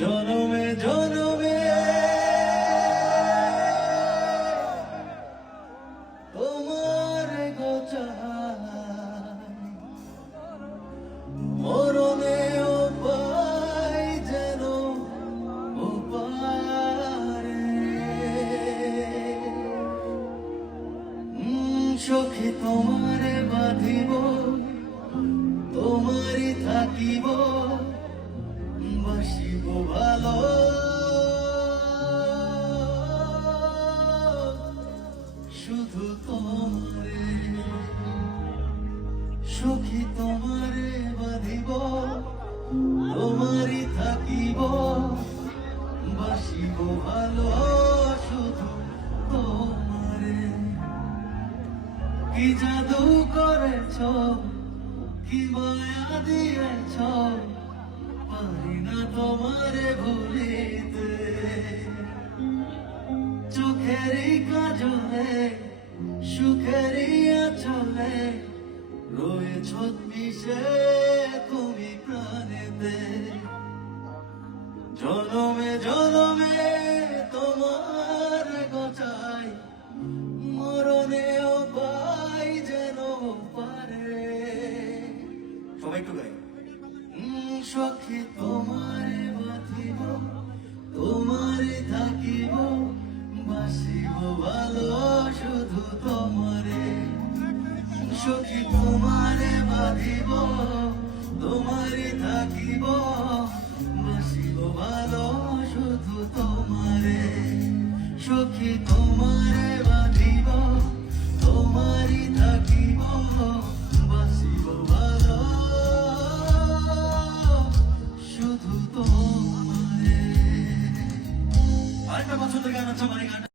জনমে জনমে তোমার গোচাই মরণেও পাই যেন ওপারে। সখী তোমারে বাঁধিব, তোমারই থাকিব, বাসিব ভালো। শুধু তোমারে সখী তোমারে বাঁধিব, তোমারই থাকিব, বাসিব ভালো। শুধু তোমারে। কি জাদু করেছ, কি মায়া দিয়েছ, পারি না তোমারে ভুলিতে। চোখেরই কাজলে, সুখেরই আঁচলে রয়েছ মিশে তুমি প্রাণেতে। জনমে জনমে তোমার গোচাই মরণেও পাই যেন পারে। সবাই একটু গাই। সখী তোমারে বাঁধিব, তোমারে থাকিব, বাসিব ভালো। শুধু তোমারে। সখী তোমারে বাঁধিব, তোমারে থাকিব, বাসিব ভালো। শুধু তোমারে। সখী তোমারে বাঁধিব, তোমারই থাকিব, বাসিব ভালো। শুধু তোমারে। আরেকটা পছন্দের গান আছে আমার।